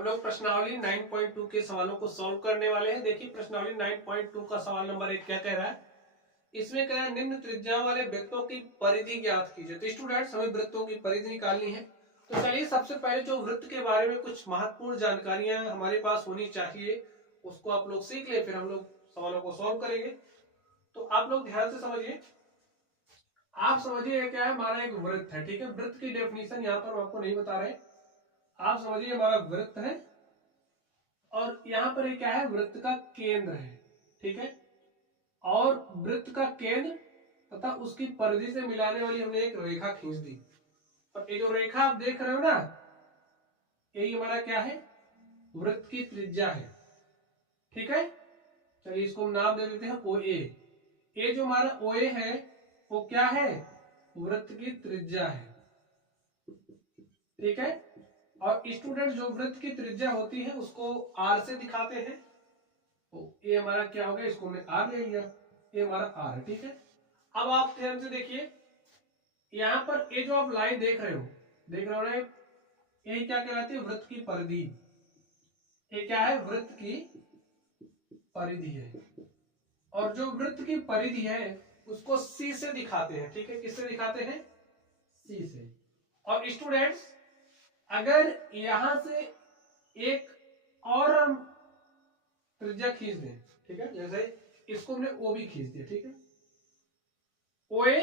हम लोग प्रश्नावली 9.2 के सवालों को सॉल्व करने वाले हैं। देखिए प्रश्नावली 9.2 का सवाल नंबर 1 क्या कह रहा है। इसमें कह रहा है निम्न त्रिज्या वाले वृत्तों की परिधि ज्ञात कीजिए। तो स्टूडेंट्स हमें वृत्तों की परिधि निकालनी है। तो चलिए सबसे पहले जो वृत्त के बारे में कुछ महत्वपूर्ण जानकारियां हमारे पास होनी चाहिए उसको आप लोग सीख ले, फिर हम लोग सवालों को सॉल्व करेंगे। तो आप लोग ध्यान से समझिए। आप समझिए क्या है, हमारा एक वृत्त है, ठीक है। वृत्त की डेफिनेशन यहाँ पर आपको नहीं बता रहे। आप समझिए हमारा वृत्त है और यहाँ पर क्या है, वृत्त का केंद्र है, ठीक है। और वृत्त का केंद्र तथा उसकी परिधि से मिलाने वाली हमने एक रेखा खींच दी। और ये जो रेखा आप देख रहे हो ना, यही हमारा क्या है, वृत्त की त्रिज्या है, ठीक है। चलिए इसको हम नाम दे देते हैं ओ ए। ये जो हमारा ओ ए है वो क्या है, वृत्त की त्रिज्या है, ठीक है। और स्टूडेंट जो वृत्त की त्रिज्या होती है उसको आर से दिखाते हैं। तो ये हमारा क्या हो गया, इसको हमने आर ले लिया, ये हमारा आर है, ठीक है। अब आप ध्यान से देखिए, यहां पर ये जो आप लाइन देख रहे हो ना, ये क्या कहलाती है, वृत्त की परिधि। ये क्या है, वृत्त की परिधि है। और जो वृत्त की परिधि है उसको सी से दिखाते हैं, ठीक है। किससे दिखाते हैं, सी से। और स्टूडेंट्स अगर यहां से एक और हम त्रिज्या खींच दें, ठीक है, जैसे इसको हमने ओ बी खींच दिया, ठीक है। ओ ए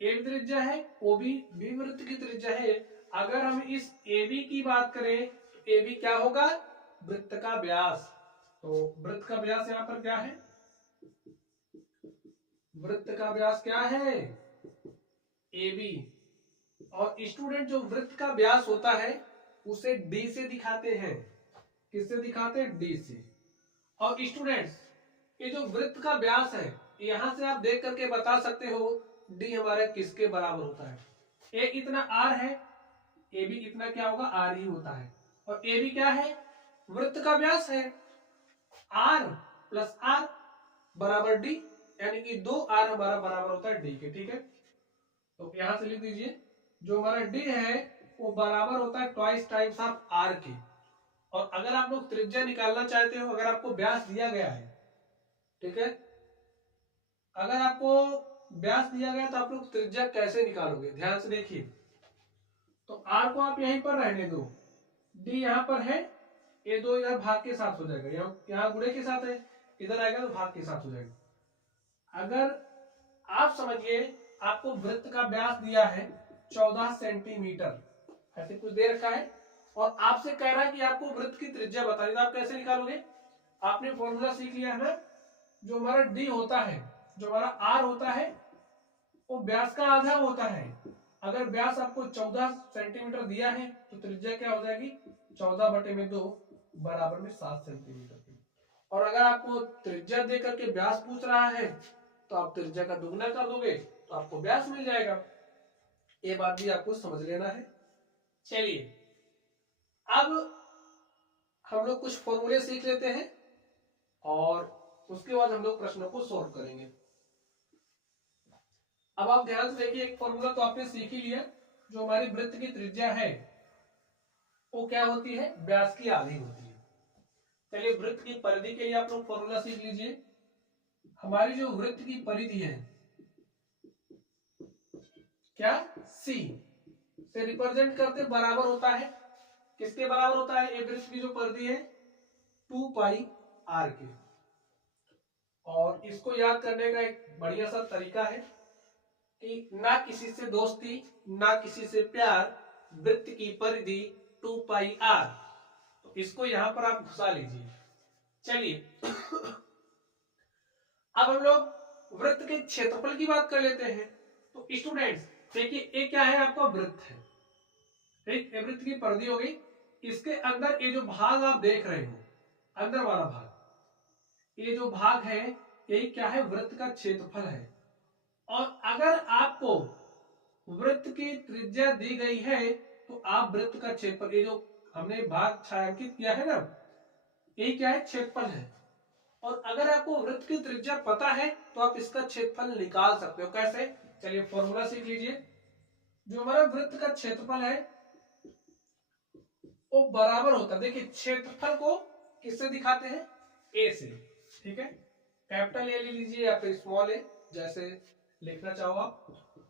एक त्रिज्या है, ओ बी बी वृत्त की त्रिज्या है। अगर हम इस ए बी की बात करें तो ए बी क्या होगा, वृत्त का व्यास। तो वृत्त का व्यास यहां पर क्या है, वृत्त का व्यास क्या है, ए बी। और स्टूडेंट जो वृत्त का व्यास होता है उसे डी से दिखाते हैं। किससे दिखाते हैं, डी से। और स्टूडेंट्स ये जो वृत्त का व्यास है यहां से आप देख करके बता सकते हो डी हमारा किसके बराबर होता है। ए इतना आर है, ए बी इतना क्या होगा, आर ही होता है। और ए बी क्या है, वृत्त का व्यास है, आर प्लस आर बराबर डी, यानी कि 2r हमारा बराबर होता है डी के, ठीक है। तो यहां से लिख दीजिए जो हमारा डी है वो बराबर होता है ट्वाइस टाइम्स ऑफ आर के। और अगर आप लोग त्रिज्या निकालना चाहते हो, अगर आपको व्यास दिया गया है, ठीक है, अगर आपको व्यास दिया गया तो आप लोग त्रिज्या कैसे निकालोगे, ध्यान से देखिए। तो आर को आप यहीं पर रहने दो, डी यहां पर है, ये दो इधर भाग के साथ हो जाएगा, यहाँ गुणे के साथ है, इधर आएगा तो भाग के साथ हो जाएगा। अगर आप समझिए आपको वृत्त का व्यास दिया है 14 सेंटीमीटर, ऐसे कुछ दे रखा है, और आपसे कह रहा है कि आपको वृत्त की त्रिज्या बतानी, तो आप कैसे निकालोगे। आपने फॉर्मूला सीख लिया है ना, जो हमारा डी होता है, जो हमारा आर होता है वो व्यास का आधा होता है। अगर व्यास आपको 14 सेंटीमीटर दिया है तो त्रिज्या क्या हो जाएगी, 14/2 बराबर में 7 सेंटीमीटर की। और अगर आपको त्रिज्या दे करके व्यास पूछ रहा है तो आप त्रिज्या का दुगना कर दोगे तो आपको व्यास मिल जाएगा। ये बात भी आपको समझ लेना है। चलिए अब हम लोग कुछ फॉर्मूले सीख लेते हैं और उसके बाद हम लोग प्रश्नों को सॉल्व करेंगे। अब आप ध्यान से देखिए, एक फॉर्मूला तो आपने सीख ही लिया, जो हमारी वृत्त की त्रिज्या है वो क्या होती है, व्यास की आधी होती है। चलिए वृत्त की परिधि के लिए आप लोग फॉर्मूला सीख लीजिए। हमारी जो वृत्त की परिधि है क्या, सी से रिप्रेजेंट करते बराबर होता है, किसके बराबर होता है, ये वृत्त की जो परिधि है 2 पाई आर के। और इसको याद करने का एक बढ़िया सा तरीका है कि ना किसी से दोस्ती ना किसी से प्यार, वृत्त की परिधि 2 पाई आर। तो इसको यहां पर आप घुसा लीजिए। चलिए अब हम लोग वृत्त के क्षेत्रफल की बात कर लेते हैं। तो स्टूडेंट्स देखिए ये क्या है, आपका वृत्त है, ठीक, वृत्त की परिधि हो गई। इसके अंदर ये जो भाग आप देख रहे हो, अंदर वाला भाग, ये जो भाग है यही क्या है, वृत्त का क्षेत्रफल है। और अगर आपको वृत्त की त्रिज्या दी गई है तो आप वृत्त का क्षेत्रफल, ये जो हमने भाग छायांकित किया है ना, यही क्या है, क्षेत्रफल है। और अगर आपको वृत्त की त्रिज्या पता है तो आप इसका क्षेत्रफल निकाल सकते हो। कैसे, चलिए फॉर्मूला सीख लीजिए। जो हमारा वृत्त का क्षेत्रफल है वो बराबर होता है। देखिए क्षेत्रफल को किससे दिखाते हैं, ए से, ठीक है। कैपिटल ए ले लीजिए या फिर स्मॉल ए, जैसे लिखना चाहो आप।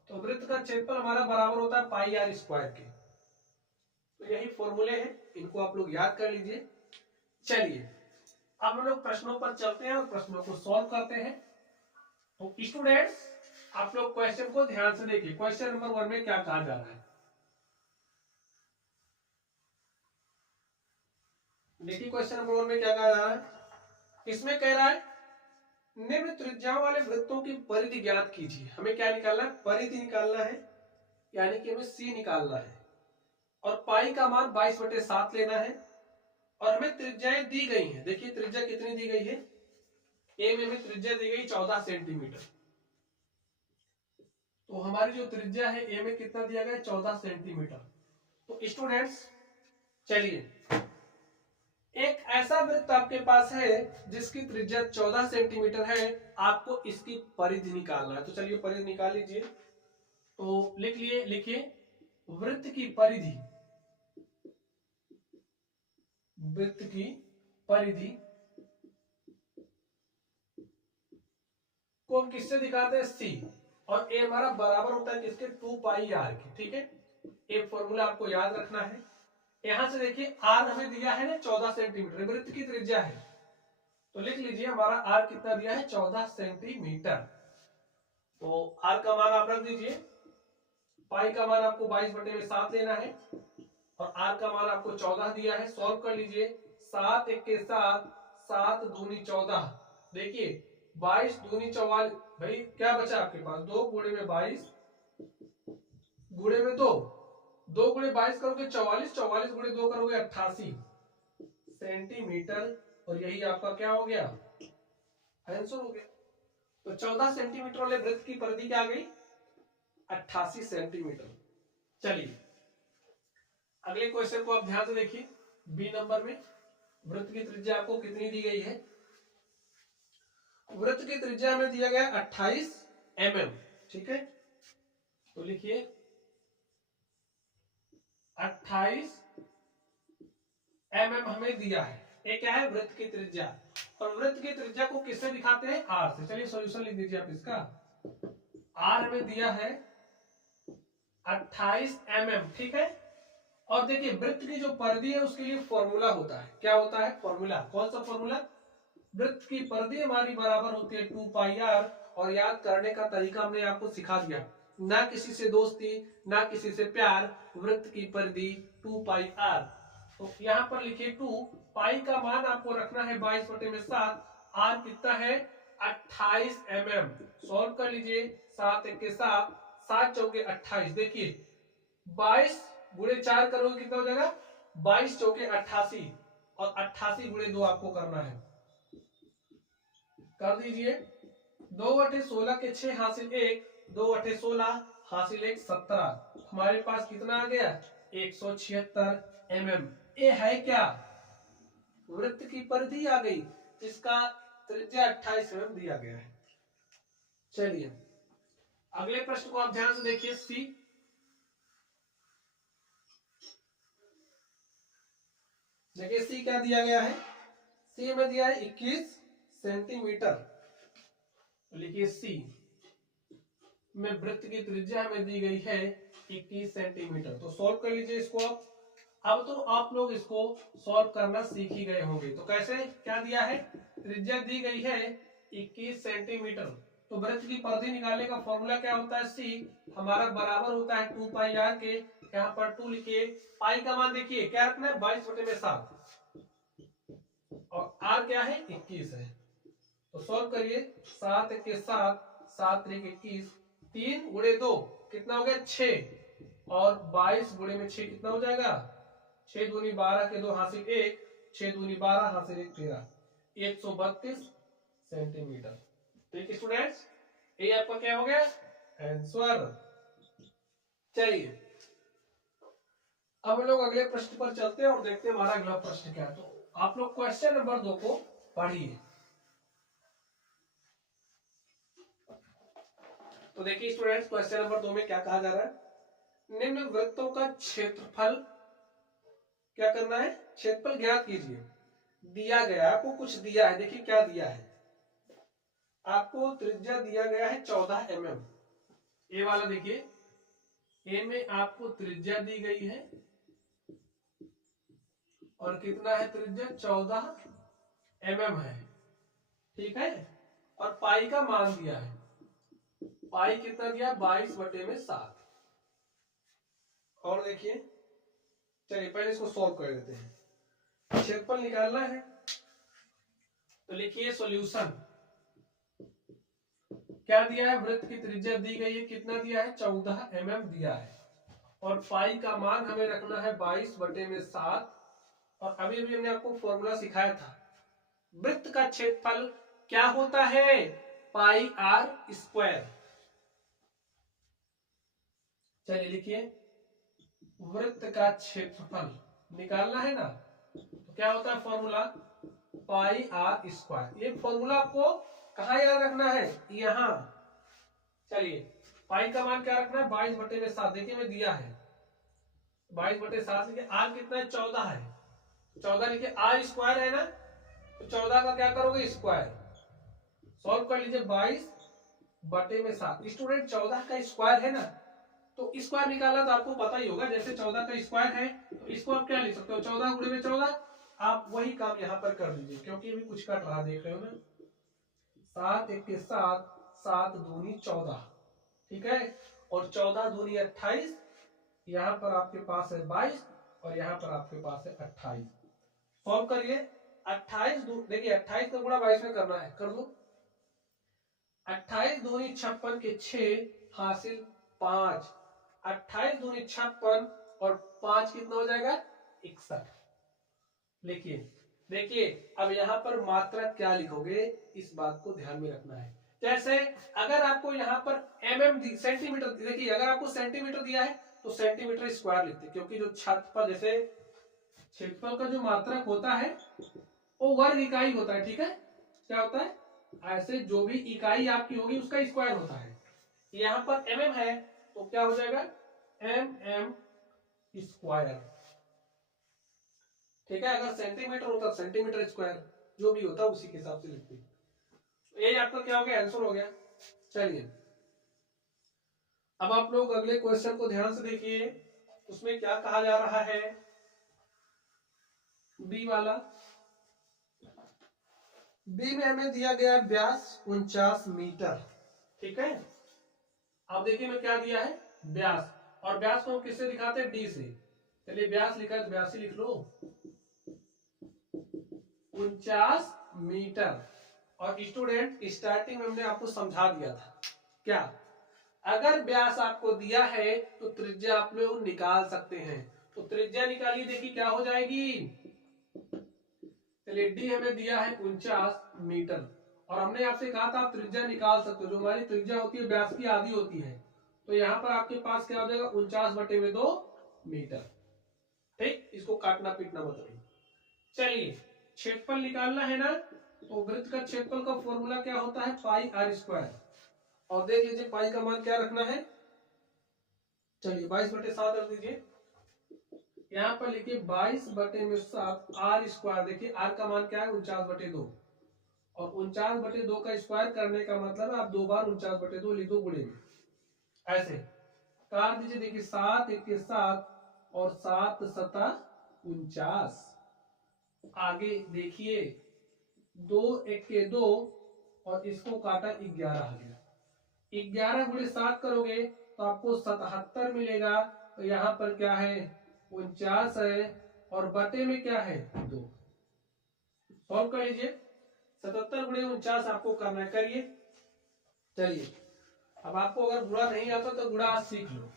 तो वृत्त का क्षेत्रफल हमारा बराबर होता है पाई आर स्क्वायर के। तो यही फॉर्मूले हैं, इनको आप लोग याद कर लीजिए। चलिए अब हम लोग प्रश्नों पर चलते हैं और प्रश्नों को सॉल्व करते हैं। तो स्टूडेंट्स आप लोग क्वेश्चन को ध्यान से देखिए। क्वेश्चन नंबर 1 में क्या कहा जा रहा है, देखिए क्वेश्चन नंबर 1 में क्या कहा जा रहा है। इसमें कह रहा है निम्न त्रिज्याओं वाले वृत्तों की परिधि ज्ञात कीजिए। हमें क्या निकालना है, परिधि निकालना है, यानी कि हमें सी निकालना है। और पाई का मान 22/7 लेना है। और हमें त्रिज्याएं दी गई हैं। देखिए त्रिज्या कितनी दी गई है, ए में त्रिज्या दी गई 14 सेंटीमीटर। तो हमारी जो त्रिज्या है ए में कितना दिया गया, 14 सेंटीमीटर। तो स्टूडेंट्स चलिए एक ऐसा वृत्त आपके पास है जिसकी त्रिज्या 14 सेंटीमीटर है, आपको इसकी परिधि निकालना है। तो चलिए परिधि निकाल लीजिए। तो लिखिए वृत्त की परिधि, वृत्त की परिधि को हम किससे दिखाते हैं, सी। और ए हमारा बराबर होता है किसके, 2 पाई आर के, ठीक है। एक फॉर्मूला आपको याद रखना है। यहां से देखिए आर हमें दिया है ना 14 सेंटीमीटर, वृत्त की त्रिज्या है। तो लिख लीजिए हमारा आर कितना दिया है, 14 सेंटीमीटर। तो आर का मान आप रख दीजिए। पाई का मान आपको 22/7 लेना है और आर का मान आपको 14 दिया है। सॉल्व कर लीजिए। 7 1 के 7, 7 दूनी 14। देखिए 22 दूनी 44, भाई क्या बचा आपके पास, 2 गुणे में 22 गुणे में 2, 2 गुणे 22 करोगे 44, 44 गुणे 2 करोगे 88 सेंटीमीटर। और यही आपका क्या हो गया, आंसर हो गया। तो 14 सेंटीमीटर वाले वृत्त की परिधि क्या आ गई, 88 सेंटीमीटर। चलिए अगले क्वेश्चन को आप ध्यान से देखिए। बी नंबर में वृत्त की त्रिज्या आपको कितनी दी गई है, वृत्त की त्रिज्या में दिया गया 28 mm, ठीक है। तो लिखिए 28 mm हमें दिया है। ये क्या है, वृत्त की त्रिज्या। और वृत्त की त्रिज्या को किससे दिखाते हैं, आर से। चलिए सॉल्यूशन लिख दीजिए आप इसका। आर हमें दिया है 28 mm, ठीक है। और देखिए वृत्त की जो परिधि है उसके लिए फॉर्मूला होता है, क्या होता है, फॉर्मूला। कौन सा फॉर्मूला, वृत्त की परिधि हमारी बराबर होती है 2 पाई आर। और याद करने का तरीका हमने आपको सिखा दिया, ना किसी से दोस्ती ना किसी से प्यार, वृत्त की परिधि 2 पाई आर। तो यहाँ पर लिखिए 2 पाई का मान आपको रखना है 22/7, आर कितना है 28 mm। सॉल्व कर लीजिए। 7 1 के 7, 7 चौके 28। देखिए 22 गुणे 4 करोगे कितना हो जाएगा, 22 चौके 88 और 88 गुणे 2 आपको करना है, कर दीजिए। 2/16 के 6 हासिल 1, 2/16 हासिल 1 17। हमारे पास कितना आ गया, 176 mm। ये है क्या, वृत्त की परिधि आ गई, इसका त्रिज्या 28 mm दिया गया है। चलिए अगले प्रश्न को आप ध्यान से देखिए। सी, देखिए सी क्या दिया गया है, सी में दिया है 21 सेंटीमीटर। लिखिए सी में वृत्त की त्रिज्या हमें दी गई है 21 सेंटीमीटर। तो सॉल्व कर लीजिए इसको आप। अब तो आप लोग इसको सॉल्व करना सीख ही गए होंगे। तो कैसे, क्या दिया है, त्रिज्या दी गई है 21 सेंटीमीटर। तो वृत्त की परिधि निकालने का फॉर्मूला क्या होता है, सी हमारा बराबर होता है 2 पाई आर के। यहाँ पर 2 लिखिए, पाई का मान देखिए क्या रखना है, 22/7 और आर क्या है 21 है। तो सॉल्व करिए। 7 1 के 7, 7 3 21, 3 गुणे 2 कितना हो गया 6 और 22 गुणे में 6 कितना हो जाएगा, 6 दूनी 12 के 2 हासिल 1, 6 दूनी 12 हासिल 1 13, 132 सेंटीमीटर। ठीक है स्टूडेंट्स, ये आपका क्या हो गया आंसर। चलिए अब हम लोग अगले प्रश्न पर चलते हैं और देखते हैं हमारा अगला प्रश्न क्या है। तो आप लोग क्वेश्चन नंबर 2 को पढ़िए। तो देखिए स्टूडेंट्स क्वेश्चन नंबर 2 में क्या कहा जा रहा है, निम्न वृत्तों का क्षेत्रफल क्या करना है, क्षेत्रफल ज्ञात कीजिए। दिया गया आपको कुछ दिया है, देखिए क्या दिया है आपको, त्रिज्या दिया गया है 14 mm। ए वाला देखिए, ए में आपको त्रिज्या दी गई है और कितना है त्रिज्या, 14 mm है, ठीक है। और पाई का मान दिया है, पाई कितना दिया, 22/7। और देखिए, चलिए पहले इसको सॉल्व कर देते हैं। क्षेत्रफल निकालना है तो लिखिए सॉल्यूशन। क्या दिया है, वृत्त की त्रिज्या दी गई है, कितना दिया है, 14 mm दिया है, और पाई का मान हमें रखना है 22/7। और अभी अभी हमने आपको फॉर्मूला सिखाया था, वृत्त का क्षेत्रफल क्या होता है, पाई आर स्क्वायर। चलिए लिखिए, वृत्त का क्षेत्रफल निकालना है ना, तो क्या होता है फॉर्मूला, पाई आर स्क्वायर। ये फॉर्मूला आपको कहां याद रखना है, यहां। चलिए, पाई का मान क्या रखना है, 22/7। देखिए मैं दिया है 22/7, लिखिए आर कितना है, 14 है, 14 लिखिए, आर स्क्वायर है ना, तो 14 का क्या करोगे, स्क्वायर। सॉल्व कर लीजिए, 22/7। स्टूडेंट 14 का स्क्वायर है ना, तो स्क्वायर निकाला तो आपको पता ही होगा, जैसे 14 का स्क्वायर है तो इसको आप क्या लिख सकते हो, 14 गुणे में 14। आप वही काम यहाँ पर कर लीजिए, क्योंकि अभी कुछ कट रहा देख रहे हो ना, 7 1 के 7, 7 दूनी 14, ठीक है, और 14 दूनी 28, यहाँ पर आपके पास है 22 और यहाँ पर आपके पास है 28। सॉल्व करिए, 28 देखिए 28 का गुणा 22 में करना है, कर लो। 28 दूनी 56 के 6 हासिल 5, 28 दूनी 56 और 5 कितना हो जाएगा, 61। लिखिए, देखिए अब यहाँ पर मात्रा क्या लिखोगे, इस बात को ध्यान में रखना है। जैसे अगर आपको यहाँ पर mm सेंटीमीटर, देखिए अगर आपको सेंटीमीटर दिया है तो सेंटीमीटर स्क्वायर लिखते, क्योंकि जो छत पर जैसे क्षेत्रफल का जो मात्रक होता है वो वर्ग इकाई होता है, ठीक है, क्या होता है, ऐसे जो भी इकाई आपकी होगी उसका स्क्वायर होता है। यहाँ पर mm है तो क्या हो जाएगा, mm स्क्वायर, ठीक है। अगर सेंटीमीटर होता सेंटीमीटर स्क्वायर, जो भी होता उसी के हिसाब से लिखते। ये आपका क्या हो गया, आंसर हो गया। चलिए अब आप लोग अगले क्वेश्चन को ध्यान से देखिए, उसमें क्या कहा जा रहा है, बी वाला। बी में हमें दिया गया व्यास 49 मीटर, ठीक है। अब देखिए मैं क्या दिया है, व्यास, और व्यास को हम किससे दिखाते हैं, डी से। चलिए व्यास लिखा है, व्यास ही लिख लो, 49 मीटर। और स्टूडेंट स्टार्टिंग में हमने आपको समझा दिया था, क्या, अगर व्यास आपको दिया है तो त्रिज्या आप लोग निकाल सकते हैं। तो त्रिज्या निकालिए, देखिए क्या हो जाएगी। चलिए डी हमें दिया है 49 मीटर, और हमने आपसे कहा था आप त्रिज्या निकाल सकते हो, जो हमारी त्रिज्या होती है व्यास की आधी होती है। तो यहाँ पर आपके पास क्या हो जाएगा, 49/2 मीटर, ठीक। इसको काटना पीटना मत रही। चलिए क्षेत्रफल निकालना है ना, तो वृत्त का क्षेत्रफल का फॉर्मूला क्या होता है, पाई आर स्क्वायर। और देख लीजिए पाई का मान क्या रखना है, चलिए 22/7 रख दीजिए। यहाँ पर लिखिए 22/7 आर स्क्वायर। देखिए आर का मान क्या है, 49/2, और 49/2 का स्क्वायर करने का मतलब है आप 2 बार 49/2 लिख दो गुणे में, ऐसे काट दीजिए। देखिए 7 1 के 7 और 7 7 49। आगे देखिए 2 1 के 2 और इसको काटा 11 आ गया। 11 गुणे 7 करोगे तो आपको 77 मिलेगा। तो यहाँ पर क्या है, 49 है, और बटे में क्या है, 2। सॉल्व कर लीजिए, 77 गुणे 49 आपको करना है, करिए। चलिए अब आपको अगर गुणा नहीं आता तो गुणा आज सीख लो,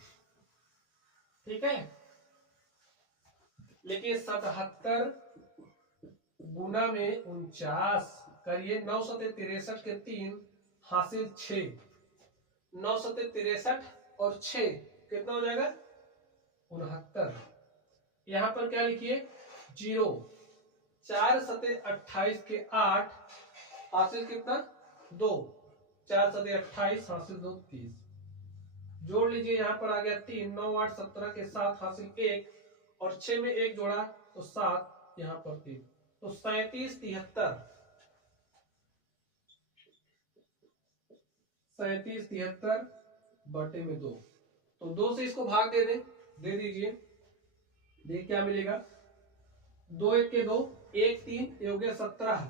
ठीक है। लेकिन 77 गुना में 49 करिए, 9 सते 63 के 3 हासिल 6, 9 सते 63 और 6 कितना हो जाएगा, 69। यहां पर क्या लिखिए, 0, 4 सते 28 के 8 हासिल कितना, 2, 4 सते 28 हासिल 2 30। जोड़ लीजिए, यहां पर आ गया 3, 9 8 17 के 7 हासिल 1, और 6 में 1 जोड़ा तो 7 यहाँ पर 3, तो 37 73, 37 73 बटे में 2, तो 2 से इसको भाग दे दीजिए, देखिए क्या मिलेगा, 2 1 के 2, 1 3, ये हो गया 17,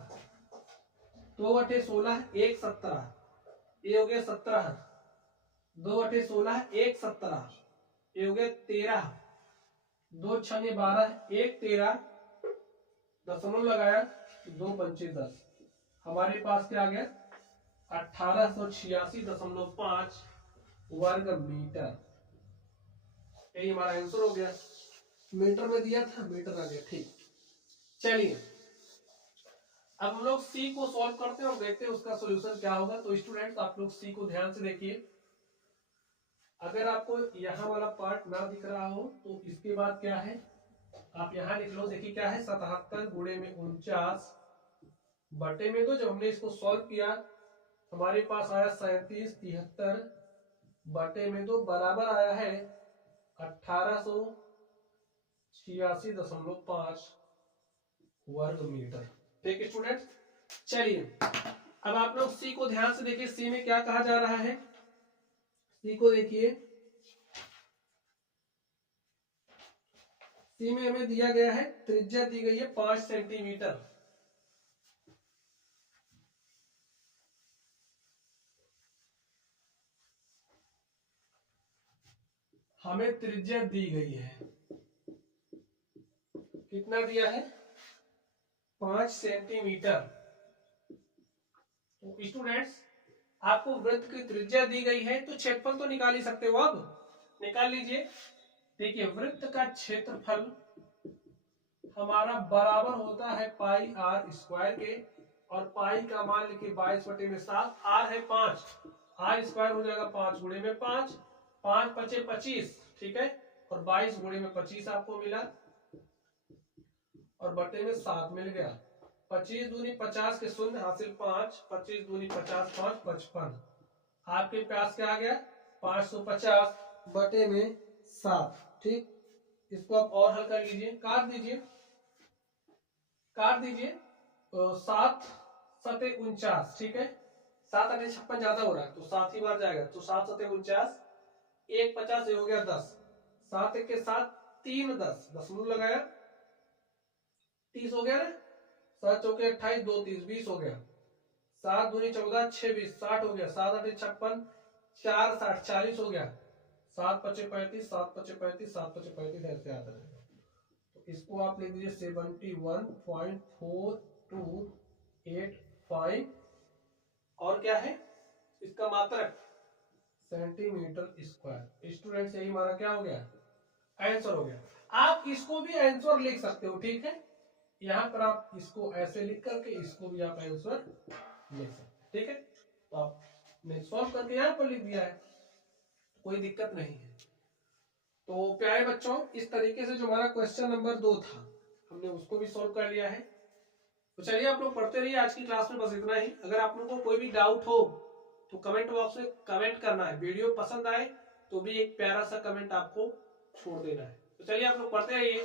2 बटे 16, 1 17, ये हो गया 17, 2 बटे 16, 1 17, ये हो गया 13, 2 6 12, 1 13, दशमलव लगाया, 2 पंचे 10, हमारे पास क्या आ गया 1886.5 वर्ग मीटर, यही हमारा आंसर हो गया। मीटर में दिया था, मीटर आ गया, ठीक। चलिए अब हम लोग सी को सॉल्व करते हैं और देखते हैं उसका सॉल्यूशन क्या होगा। तो स्टूडेंट्स आप लोग सी को ध्यान से देखिए, अगर आपको यहाँ वाला पार्ट ना दिख रहा हो तो इसके बाद क्या है, आप यहाँ लिख लो, देखिए क्या है 77 गुणे में 49 बटे में 2। जब हमने इसको सॉल्व किया हमारे पास आया 37 73 बटे में 2 बराबर आया है 1886.5 वर्ग मीटर। ठीक है स्टूडेंट्स, चलिए अब आप लोग सी को ध्यान से देखिए, सी में क्या कहा जा रहा है, सी को देखिए, सी में हमें दिया गया है, त्रिज्या दी गई है 5 सेंटीमीटर, हमें त्रिज्या दी गई है, कितना दिया है 5 सेंटीमीटर। तो स्टूडेंट्स आपको वृत्त की त्रिज्या दी गई है तो क्षेत्रफल तो निकाल ही सकते हो, अब निकाल लीजिए। देखिए वृत्त का क्षेत्रफल हमारा बराबर होता है पाई आर स्क्वायर के, और पाई का मान लिखिए 22/7, आर है 5, आर स्क्वायर हो जाएगा 5 गुणे में 5, 5 5 25, ठीक है, और 22 गुणे में 25 आपको मिला और बटे में 7 मिल गया, 25 दूनी 50 के शून्य हासिल 5, 25 दूनी 50 5 55, आपके पास क्या आ गया 550 बटे में 7। ठीक, इसको आप और हल कर लीजिए, काट दीजिए 7 7 49, ठीक है, 7 8 56 ज्यादा हो रहा है तो 7 ही बार जाएगा, तो 7 7 49, 1 50 हो गया 10, 7 1 के 7 3 10, दशमलव लगाया 30 हो गया ना, 7 चौके 28, 2 30 20 हो गया, 7 दूनी 14 6 20 60 हो गया, 7 8 56 4 60 40 हो गया, 7 5 35 7 5 35 7 5 35, ऐसे आता रहेगा। तो इसको आप लिख दीजिए 71.4285, और क्या है इसका मात्रक सेंटीमीटर स्क्वायर। स्टूडेंट्स यही हमारा क्या हो गया आंसर हो गया। आप इसको भी आंसर लिख सकते हो, ठीक है, यहाँ पर आप इसको ऐसे लिख करके इसको भी आप आंसर लिख सकते, ठीक है, तो आपने सॉल्व करके यहाँ पर लिख दिया है, कोई दिक्कत नहीं है। तो प्यारे बच्चों इस तरीके से जो हमारा क्वेश्चन नंबर 2 था हमने उसको भी सॉल्व कर लिया है। तो चलिए आप लोग पढ़ते रहिए, आज की क्लास में बस इतना ही। अगर आप लोगों को कोई भी डाउट हो तो कमेंट बॉक्स में कमेंट करना है, वीडियो पसंद आए तो भी एक प्यारा सा कमेंट आपको छोड़ देना है। तो चलिए आप लोग पढ़ते रहिए,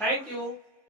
थैंक यू।